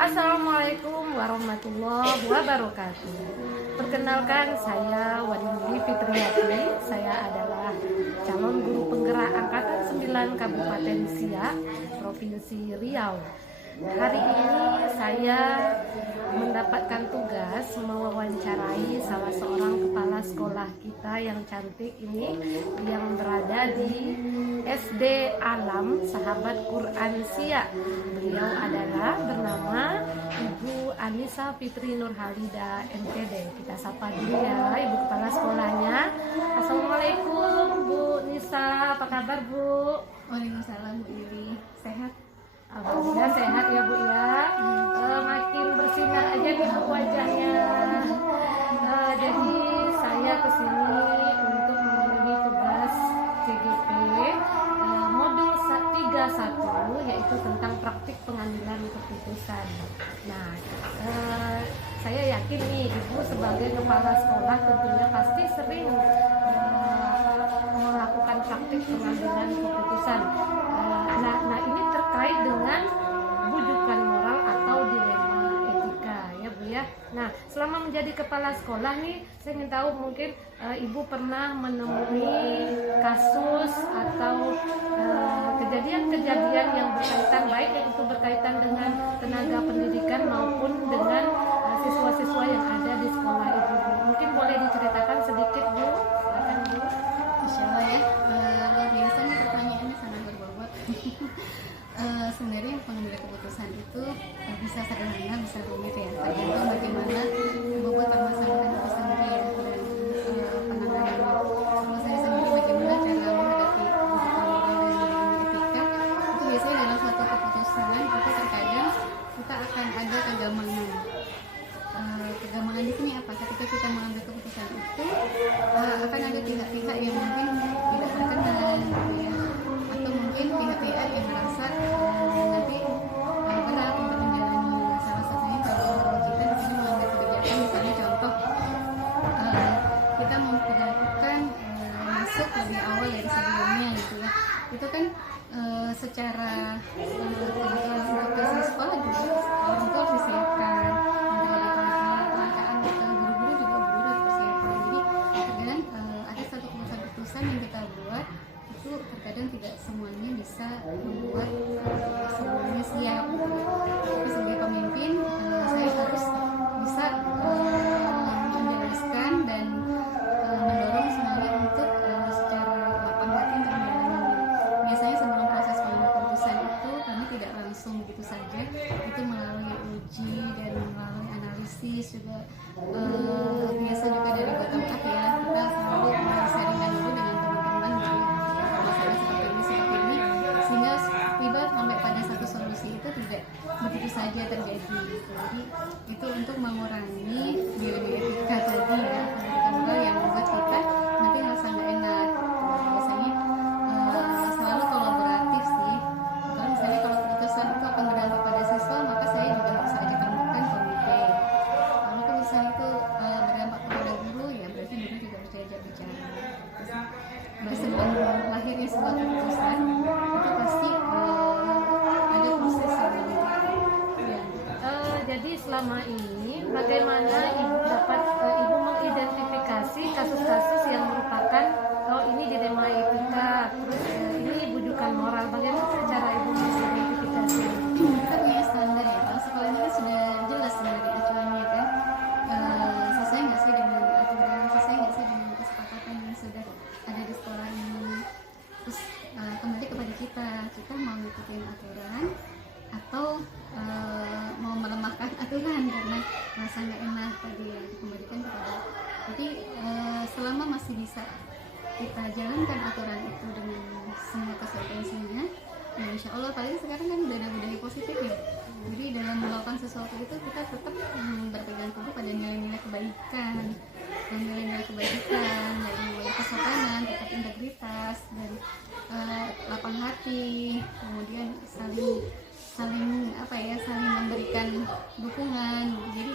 Assalamualaikum warahmatullahi wabarakatuh. Perkenalkan, saya Wadindi Fitriati. Saya adalah calon guru penggerak angkatan 9 Kabupaten Siak, Provinsi Riau. Hari ini saya mendapatkan tugas mewawancarai salah seorang kepala sekolah kita yang cantik ini, yang berada di SD Alam Sahabat Quran Siak. Beliau adalah bernama Ibu Anissa Fitri Nurhalida MPD. Kita sapa dulu ya Ibu Kepala Sekolahnya. Assalamualaikum Bu Nisa, apa kabar Bu? Waalaikumsalam Bu Iri, sehat? Alhamdulillah sehat ya Bu ya. Makin bersinar aja nih Bu wajahnya. Jadi saya kesini untuk memenuhi tugas CGP modul 31, yaitu tentang praktik pengambilan keputusan. Nah, saya yakin nih Ibu sebagai kepala sekolah tentunya pasti sering melakukan praktik pengambilan keputusan. Nah ini terkait dengan bujukan moral atau dilema etika ya Bu ya. Nah, selama menjadi kepala sekolah nih, saya ingin tahu mungkin Ibu pernah menemui kasus atau kejadian-kejadian yang berkaitan, baik itu berkaitan dengan tenaga pendidikan maupun dengan siswa-siswa yang ada di sekolah Ibu. Mungkin boleh diceritakan sedikit Bu. Silakan Bu. Insya Allah ya. Luar biasa nih, pertanyaannya sangat berbobot. Sebenarnya pengambilan keputusan itu bisa sederhana, bisa rumit ya. Tergantung bagaimana bobot permasalahan itu sendiri ya, dan penanganannya. Kalau saya sendiri bagaimana cara menghadapi bujukan moral dan dilema etika, itu biasanya dalam suatu keputusan itu terkadang kita akan ada kegamangan. Kegamangan di sini apa? Ketika kita mengambil keputusan itu akan ada pihak-pihak yang mungkin tidak berkenan, gitu ya, atau mungkin pihak-pihak yang merasa nanti berat untuk menjalani. Salah satunya kalau kita di sini mengambil kebijakan, misalnya contoh kita memperlakukan masuk lebih awal dari sebelumnya, gitu ya. Itu kan secara kebutuhan untuk siswa juga orang tua harus disiapkan. Yang kita buat itu terkadang tidak semuanya bisa membuat semuanya siap. Tapi sebagai pemimpin saya harus bisa menjelaskan dan mendorong semuanya untuk secara lapang hati untuk menjalani. Biasanya sebelum proses pengambilan keputusan itu kami tidak langsung begitu saja, itu melalui uji dan melalui analisis juga. Biasa juga dari bottom up ya, kita selalu sharingkan dulu dengan teman-teman gitu ya, masalah seperti ini, sehingga tiba sampai pada satu solusi itu tidak begitu saja terjadi gitu. Jadi itu untuk mengurangi dilema etika tadi ya, pendidikan moral yang membuat kita nanti rasa nggak enak. Biasanya selalu kolaboratif sih. Kalau misalnya kalau keputusan itu akan berdampak pada siswa, maka saya juga harus ajak permukaan komite. Kalau keputusan itu berdampak kepada guru, ya berarti guru juga harus diajak bicara. Sebelum lahirnya sebuah keputusan itu pasti ada proses yang ya. Jadi selama ini bagaimana Ibu mengidentifikasi kasus-kasus yang merupakan ini dilema etika, terus ini bujukan moral, bagaimana cara Ibu mengidentifikasi? Kita punya standar ya, kalau sekolah ini kan sudah jelas sebenarnya acuannya kan. Sesuai nggak sih dengan aturan, sesuai nggak sih dengan kesepakatan yang sudah ada di sekolah ini. Terus kembali kepada kita mau ngikutin aturan atau mau melemahkan aturan karena merasa nggak enak tadi yang dikembalikan kepada. Jadi selama masih bisa kita jalankan aturan itu dengan semua konsekuensinya, ya insya Allah. Paling sekarang kan udah ada budaya positif ya. Jadi dalam melakukan sesuatu itu kita tetap berpegang teguh pada nilai-nilai kebaikan, dan nilai-nilai kebaikan dari mulai kesopanan, tetap integritas, dan lapang hati, kemudian saling saling memberikan dukungan. Jadi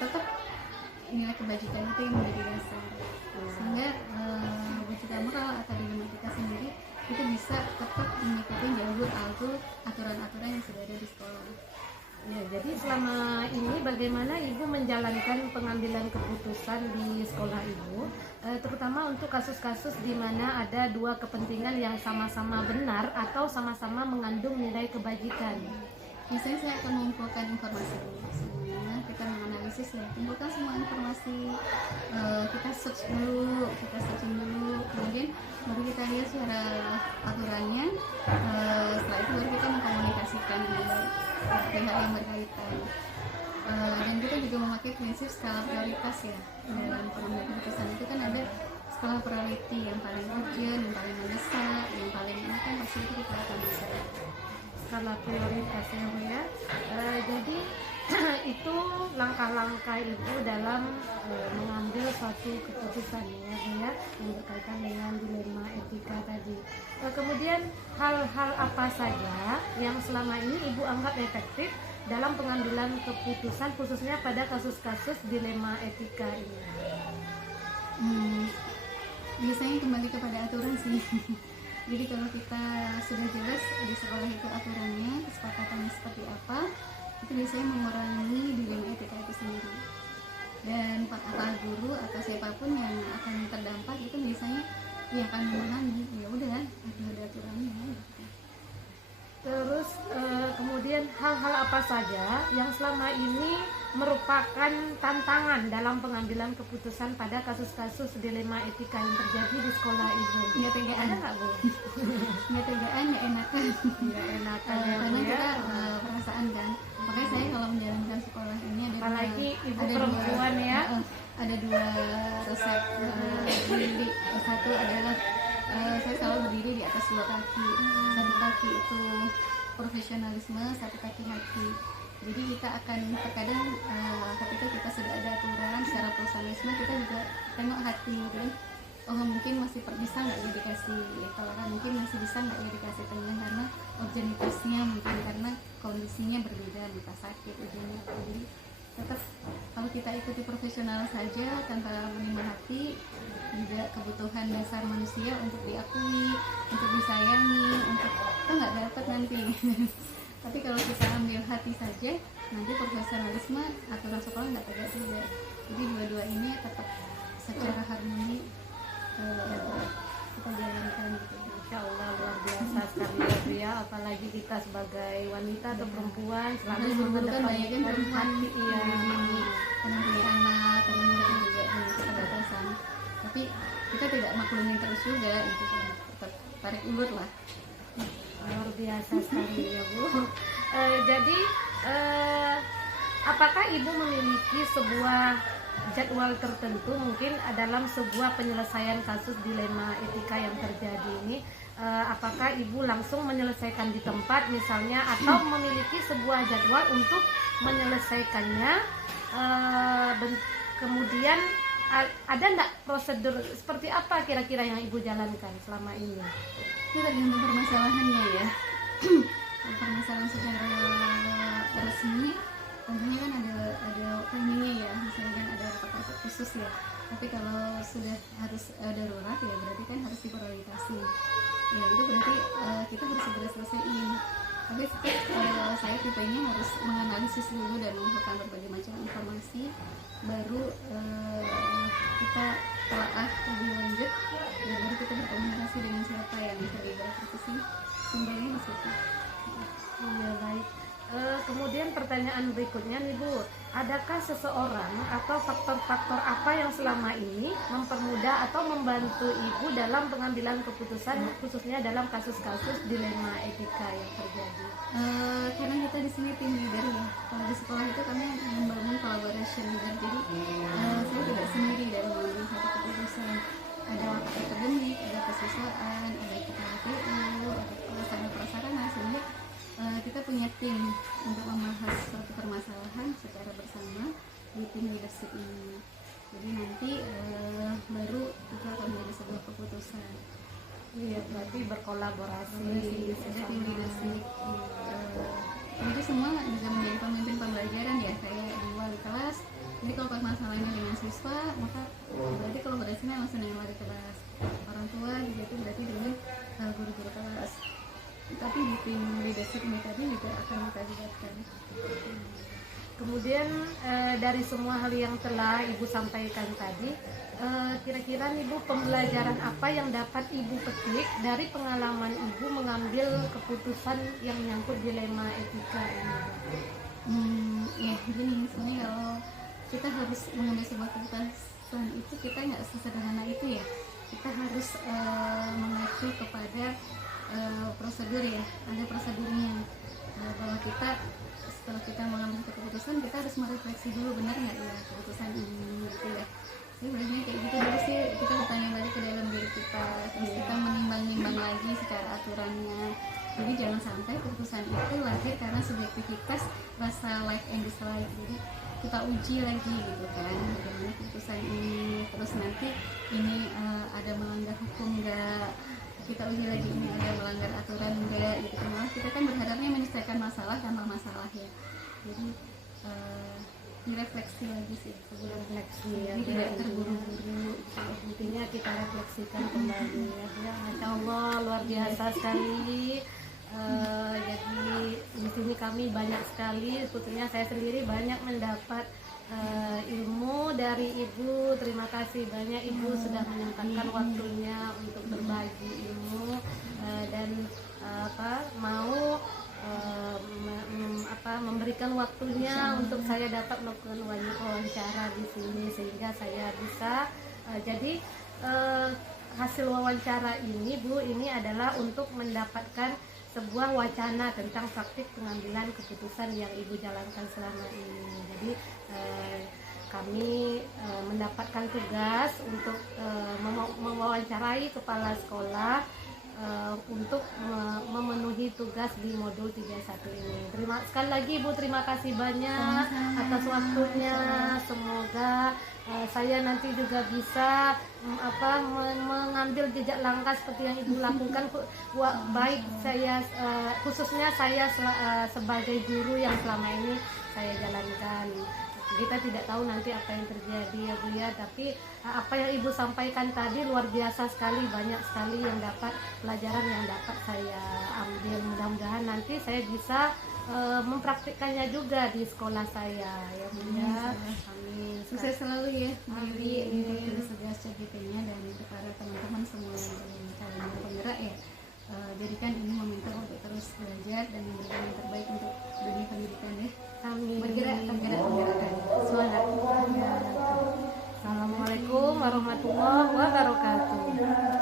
tetap nilai kebajikan itu yang menjadi dasar, sehingga bujukan moral atau dilema etika sendiri itu bisa tetap mengikuti jalur aturan-aturan yang sudah ada di sekolah. Ya, jadi bagaimana Ibu menjalankan pengambilan keputusan di sekolah Ibu, terutama untuk kasus-kasus di mana ada dua kepentingan yang sama-sama benar atau sama-sama mengandung nilai kebajikan. Biasanya saya akan mengumpulkan informasi dulu semuanya, kita menganalisis ya, kumpulkan semua informasi, kita searching dulu, kemudian baru kita lihat secara aturannya, setelah itu baru kita mengkomunikasikan dengan pihak yang berkaitan. Dan kita juga memakai prinsip skala prioritas ya, dalam pengambilan keputusan itu kan ada skala priority yang paling urgent, yang paling mendesak, yang paling ini kan pasti itu kita akan bisa. Skala prioritasnya Bu ya. Jadi itu langkah-langkah Ibu dalam mengambil suatu keputusan ya Bu ya, yang berkaitan dengan dilema etika tadi. Kemudian hal-hal apa saja yang selama ini Ibu anggap efektif dalam pengambilan keputusan khususnya pada kasus-kasus dilema etika ini? Biasanya kembali kepada aturan sih. Jadi kalau kita sudah jelas di sekolah itu aturannya, kesepakatannya seperti apa, itu biasanya mengurangi dilema etika itu sendiri. Dan Pak guru atau siapapun yang akan terdampak itu biasanya ya akan memahami, ya udah ada aturannya. Terus kemudian hal-hal apa saja yang selama ini merupakan tantangan dalam pengambilan keputusan pada kasus-kasus dilema etika yang terjadi di sekolah Ibu? Nggak tegaan. Ada nggak Bu? Nggak tegaan, nggak enakan. Nggak enakan ya, Karena Bu, ya. kita perasaan kan. Makanya saya kalau menjalankan sekolah ini ada Apalagi dua, Ibu ada perempuan dua, ya. ada dua resep berdiri. Satu adalah saya selalu berdiri di atas dua kaki. Satu kaki itu profesionalisme, satu kaki hati. Jadi kita akan terkadang ketika kita sudah ada aturan secara profesionalisme, kita juga tengok hati kan. Oh mungkin masih bisa nggak ya dikasih tawaran, mungkin masih bisa nggak ya dikasih tengah karena urgenitasnya, mungkin karena kondisinya berbeda, bisa sakit ujungnya. Jadi tetap kalau kita ikuti profesional saja tanpa menimbang hati, juga kebutuhan dasar manusia untuk diakui, untuk disayangi, untuk kita nggak dapat nanti. Tapi kalau kita ambil hati saja, nanti profesionalisme aturan sekolah nggak tegak juga. Jadi dua-dua ini tetap secara harmoni kita jalankan gitu. Insya Allah luar biasa sekali ya Bu ya, apalagi kita sebagai wanita atau perempuan selalu Kan banyak kan perempuan hati iya. Kadang punya anak, kadang mungkin juga punya keterbatasan. Tapi kita tidak maklumin terus juga, gitu kan. Tetap tarik ulur lah. Luar biasa sekali ya Bu. Jadi apakah Ibu memiliki sebuah jadwal tertentu mungkin dalam sebuah penyelesaian kasus dilema etika yang terjadi ini? Apakah Ibu langsung menyelesaikan di tempat misalnya atau memiliki sebuah jadwal untuk menyelesaikannya? Kemudian ada nggak prosedur seperti apa kira-kira yang Ibu jalankan selama ini? Itu tergantung permasalahannya ya. Permasalahan secara resmi tentunya kan ada timingnya ya, misalnya kan ada rapat khusus ya. Tapi kalau sudah harus darurat ya berarti kan harus diprioritaskan. Ya itu berarti kita harus segera selesaiin. Tapi saya tipenya harus menganalisis dulu dan mengumpulkan berbagai macam informasi, baru kita telaah lebih lanjut dan baru kita berkomunikasi dengan siapa yang terlibat. Itu sih sumbernya di situ. Iya baik. Kemudian pertanyaan berikutnya nih Bu, adakah seseorang atau faktor-faktor apa yang selama ini mempermudah atau membantu Ibu dalam pengambilan keputusan khususnya dalam kasus-kasus dilema etika yang terjadi? Karena kita di sini tim leader ya. Kalau di sekolah itu kami membangun collaboration leader. Jadi saya tidak sendiri dalam mengambil satu keputusan. Ada wakil akademik, ada kesiswaan, ada kepala PU, ada prasarana sehingga kita punya tim untuk membahas suatu permasalahan secara bersama di tim leadership ini. Jadi nanti baru itu akan menjadi sebuah keputusan. Iya, berarti berkolaborasi. Ada tim leadership. Jadi semua bisa menjadi pemimpin pembelajaran ya, kayak di wali kelas. Jadi kalau permasalahannya dengan siswa, maka berarti kolaborasinya langsung dengan wali kelas. Orang tua juga itu berarti dengan guru-guru kelas. Tapi di tim leadership ini tadi juga akan kita libatkan. Kemudian dari semua hal yang telah Ibu sampaikan tadi, kira-kira nih Bu, pembelajaran apa yang dapat Ibu petik dari pengalaman Ibu mengambil keputusan yang menyangkut dilema etika ini? Ya gini, sebenarnya kalau kita harus mengambil sebuah keputusan itu, kita nggak sesederhana itu ya. Kita harus mengacu kepada prosedur ya, ada prosedurnya. Bahwa kita setelah kita mengambil keputusan, kita harus merefleksi dulu, benar nggak ya keputusan ini gitu ya. Jadi sebenarnya kayak gitu dulu sih, kita bertanya balik ke dalam diri kita, terus kita menimbang-nimbang lagi secara aturannya. Jadi jangan sampai keputusan itu lahir karena subjektivitas rasa like and dislike. Jadi kita uji lagi gitu kan, bagaimana keputusan ini, terus nanti ini ada melanggar hukum enggak, kita uji lagi ini ada melanggar aturan enggak gitu. Malah kita kan berharapnya menyelesaikan masalah tanpa masalah ya. Jadi direfleksi lagi sih sebelum Refleksi ya, jadi tidak terburu-buru. intinya kita refleksikan kembali ya. Masya Allah, luar biasa sekali. Jadi di sini kami banyak sekali, sebetulnya saya sendiri banyak mendapat ilmu dari Ibu. Terima kasih banyak Ibu sudah menyempatkan waktunya untuk berbagi ilmu dan mau memberikan waktunya untuk saya dapat melakukan wawancara di sini, sehingga saya bisa jadi hasil wawancara ini Bu, ini adalah untuk mendapatkan sebuah wacana tentang praktik pengambilan keputusan yang Ibu jalankan selama ini. Jadi kami mendapatkan tugas untuk mewawancarai kepala sekolah untuk memenuhi tugas di modul 31 ini. Sekali lagi Ibu, terima kasih banyak atas waktunya. Semoga saya nanti juga bisa mengambil jejak langkah seperti yang Ibu lakukan, baik saya khususnya saya sebagai guru yang selama ini saya jalankan. Kita tidak tahu nanti apa yang terjadi ya Bu ya, tapi apa yang Ibu sampaikan tadi luar biasa sekali, banyak sekali yang dapat pelajaran yang dapat saya ambil. Mudah-mudahan nanti saya bisa mempraktikkannya juga di sekolah saya ya Bu ya. Amin. Sukses selalu ya Amin. untuk tugas CGT-nya dan kepada teman-teman semua yang calon penggerak ya. Jadikan ini momentum untuk terus belajar dan memberikan yang terbaik untuk dunia pendidikan ya. Amin. Bergerak tergerak semangat. Assalamualaikum warahmatullahi wabarakatuh.